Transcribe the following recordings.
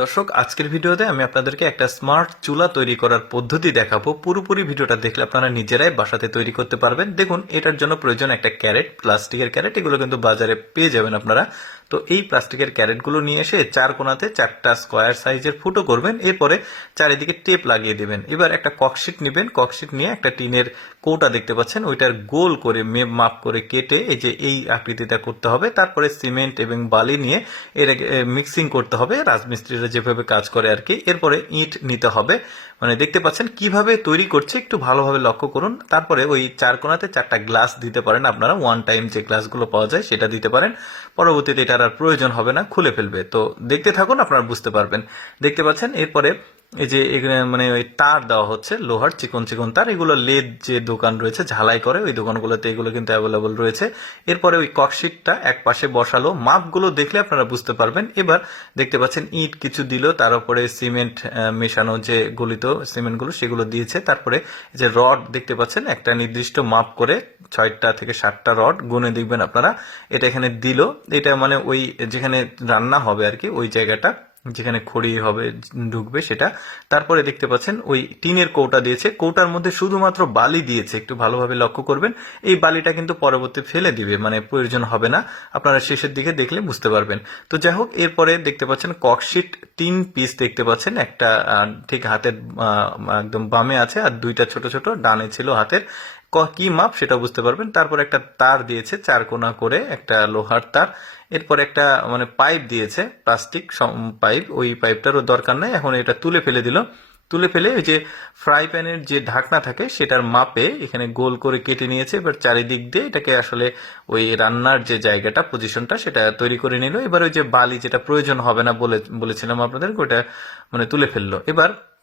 দর্শক, আজকের ভিডিওতে আমি আপনাদেরকে একটা স্মার্ট চুলা তৈরি করার পদ্ধতি দেখাবো। পুরোপুরি ভিডিওটা দেখলে আপনারা নিজেরাই বাসাতে তৈরি করতে পারবেন। দেখুন, এটার জন্য প্রয়োজন একটা ক্যারেট, প্লাস্টিকের ক্যারেট। এগুলো কিন্তু বাজারে পেয়ে যাবেন আপনারা। তো এই প্লাস্টিকের ক্যারেটগুলো নিয়ে এসে চার কোনাতে চারটা স্কোয়ার সাইজের ফুটো করবেন, এরপরে চারিদিকে টেপ লাগিয়ে দেবেন। এবার একটা ককশিট নেবেন। ককশিট নিয়ে একটা টিনের কৌটা দেখতে পাচ্ছেন। ওইটার গোল করে মেপ করে কেটে এই যে এই আকৃতিটা করতে হবে। তারপরে সিমেন্ট এবং বালি নিয়ে এর মিক্সিং করতে হবে। রাজমিস্ত্রিরা যেভাবে কাজ করে আর কি। এরপরে ইট নিতে হবে। মানে দেখতে পাচ্ছেন কীভাবে তৈরি করছে, একটু ভালোভাবে লক্ষ্য করুন। তারপরে ওই চার কোনাতে চারটা গ্লাস দিতে পারেন। আপনারা ওয়ান টাইম যে গ্লাসগুলো পাওয়া যায় সেটা দিতে পারেন। পরবর্তীতে এটার আর প্রয়োজন হবে না, খুলে ফেলবে। তো দেখতে থাকুন, আপনারা বুঝতে পারবেন। দেখতে পাচ্ছেন, এরপরে এই যে এখানে মানে ওই তার দেওয়া হচ্ছে, লোহার চিকন চিকন তার। এগুলো লেদ যে দোকান রয়েছে, ঝালাই করে, ওই দোকানগুলোতে এগুলো কিন্তু অ্যাভেলেবল রয়েছে। এরপরে ওই ককশিটটা এক পাশে বসালো। মাপগুলো দেখলে আপনারা বুঝতে পারবেন। এবার দেখতে পাচ্ছেন, ইট কিছু দিল, তার উপরে সিমেন্ট মেশানো যে গলিত সিমেন্টগুলো, সেগুলো দিয়েছে। তারপরে যে রড দেখতে পাচ্ছেন, একটা নির্দিষ্ট মাপ করে ছয়টা থেকে সাতটা রড গুনে দেখবেন আপনারা। এটা এখানে দিল। এটা মানে ওই যেখানে রান্না হবে আর কি, ওই জায়গাটা। যেখানে খড়ি হবে, ঢুকবে সেটা। তারপরে দেখতে পাচ্ছেন ওই টিনের কৌটা দিয়েছে। কৌটার মধ্যে শুধুমাত্র বালি দিয়েছে। একটু ভালোভাবে লক্ষ্য করবেন। এই বালিটা কিন্তু পরবর্তী ফেলে দিবে মানে প্রয়োজন হবে না। আপনারা শেষের দিকে দেখলে বুঝতে পারবেন। তো যাই হোক, এরপরে দেখতে পাচ্ছেন ককশিট তিন পিস দেখতে পাচ্ছেন। একটা ঠিক হাতের একদম বামে আছে আর দুইটা ছোট ছোট, ডানে ছিল হাতের। ক- মাপ সেটা বুঝতে পারবেন। তারপর একটা তার দিয়েছে, চার কোনা করে একটা লোহার তার। এরপর একটা মানে পাইপ দিয়েছে, প্লাস্টিক পাইপ। ওই পাইপটারও দরকার নাই, এখন এটা তুলে ফেলে দিল। তুলে ফেলে ওই যে ফ্রাই প্যানের যে ঢাকনা থাকে, সেটার মাপে এখানে গোল করে কেটে নিয়েছে। এবার চারিদিক দিয়ে এটাকে আসলে ওই রান্নার যে জায়গাটা পজিশনটা সেটা তৈরি করে নিল। এবার ওই যে বালি যেটা প্রয়োজন হবে না বলে, বলেছিলাম আপনাদের ওটা মানে তুলে ফেলল। এবার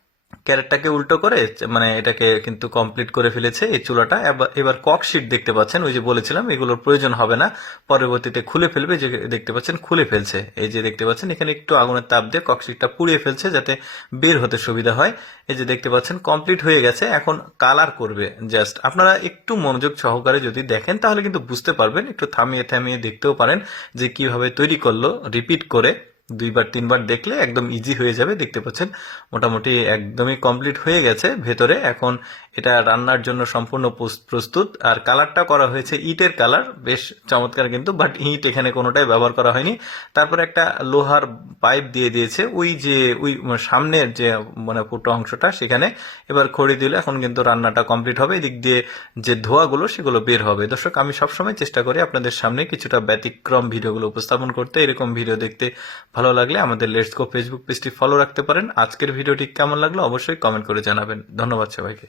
ক্যারেটটাকে উল্টো করে মানে এটাকে কিন্তু কমপ্লিট করে ফেলেছে এই চুলাটা। এবার- এবার কক দেখতে পাচ্ছেন, ওই যে বলেছিলাম, এগুলোর প্রয়োজন হবে না। পরবর্তীতে খুলে ফেলবে, যে দেখতে পাচ্ছেন, খুলে ফেলছে। এই যে দেখতে পাচ্ছেন, এখানে একটু আগুনের তাপ দিয়ে ককশিটটা পুড়িয়ে ফেলছে যাতে বের হতে সুবিধা হয়। এই যে দেখতে পাচ্ছেন কমপ্লিট হয়ে গেছে। এখন কালার করবে জাস্ট আপনারা একটু মনোযোগ সহকারে যদি দেখেন, তাহলে কিন্তু বুঝতে পারবেন। একটু থামিয়ে থামিয়ে দেখতেও পারেন যে কীভাবে তৈরি করল রিপিট করে। দুইবার, তিনবার দেখলে একদম ইজি হয়ে যাবে, দেখতে পাচ্ছেন? মোটামুটি একদমই কমপ্লিট হয়ে গেছে ভেতরে। এখন এটা রান্নার জন্য সম্পূর্ণ প্রস- প্রস্তুত। আর কালারটা করা হয়েছে ইটের কালার বেশ চমৎকার কিন্তু বাট ইট এখানে কোনোটাই ব্যবহার করা হয়নি। তারপরে একটা লোহার পাইপ দিয়ে দিয়েছে। ওই যে, ওই সামনের যে মানে ফুটো অংশটা, সেখানে এবার খড়ি দিলে এখন কিন্তু রান্নাটা কমপ্লিট হবে। এদিক দিয়ে যে ধোয়াগুলো, সেগুলো বের হবে। দর্শক, আমি সবসময় চেষ্টা করি আপনাদের সামনে কিছুটা ব্যতিক্রম ভিডিওগুলো উপস্থাপন করতে। এরকম ভিডিও দেখতে ভালো লাগলে আমাদের লেটস গো ফেসবুক পেজটি ফলো রাখতে পারেন। আজকের ভিডিওটি কেমন লাগল অবশ্যই কমেন্ট করে জানাবেন। ধন্যবাদ সবাইকে।